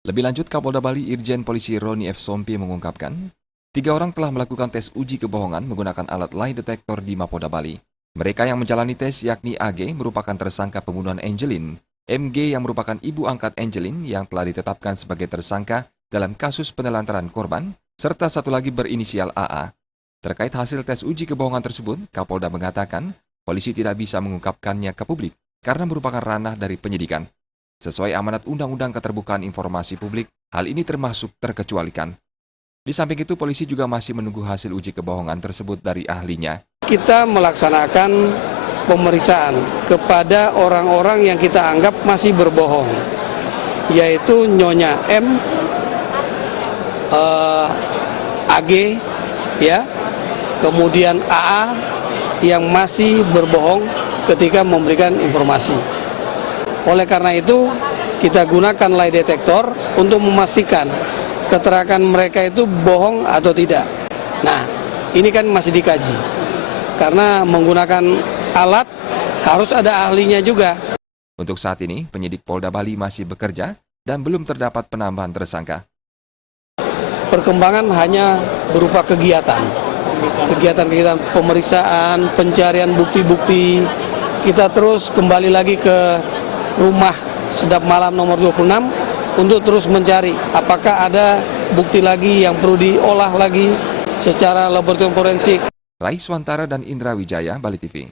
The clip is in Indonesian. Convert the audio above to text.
Lebih lanjut, Kapolda Bali Irjen Polisi Roni F. Sompi mengungkapkan, 3 orang telah melakukan tes uji kebohongan menggunakan alat lie detector di Mapolda Bali. Mereka yang menjalani tes yakni AG merupakan tersangka pembunuhan Angelin, MG yang merupakan ibu angkat Angelin yang telah ditetapkan sebagai tersangka dalam kasus penelantaran korban, serta satu lagi berinisial AA. Terkait hasil tes uji kebohongan tersebut, Kapolda mengatakan polisi tidak bisa mengungkapkannya ke publik karena merupakan ranah dari penyidikan. Sesuai amanat Undang-Undang Keterbukaan Informasi Publik, hal ini termasuk terkecualikan. Di samping itu, polisi juga masih menunggu hasil uji kebohongan tersebut dari ahlinya. Kita melaksanakan pemeriksaan kepada orang-orang yang kita anggap masih berbohong, yaitu Nyonya M, AG, ya, kemudian AA yang masih berbohong ketika memberikan informasi. Oleh karena itu, kita gunakan lie detector untuk memastikan keterangan mereka itu bohong atau tidak. Nah, ini kan masih dikaji. Karena menggunakan alat harus ada ahlinya juga. Untuk saat ini, penyidik Polda Bali masih bekerja dan belum terdapat penambahan tersangka. Perkembangan hanya berupa kegiatan pemeriksaan, pencarian bukti-bukti. Kita terus kembali lagi ke rumah Sedap Malam nomor 26 untuk terus mencari apakah ada bukti lagi yang perlu diolah lagi secara laboratorium forensik. Rai Swantara dan Indra Wijaya, Bali TV.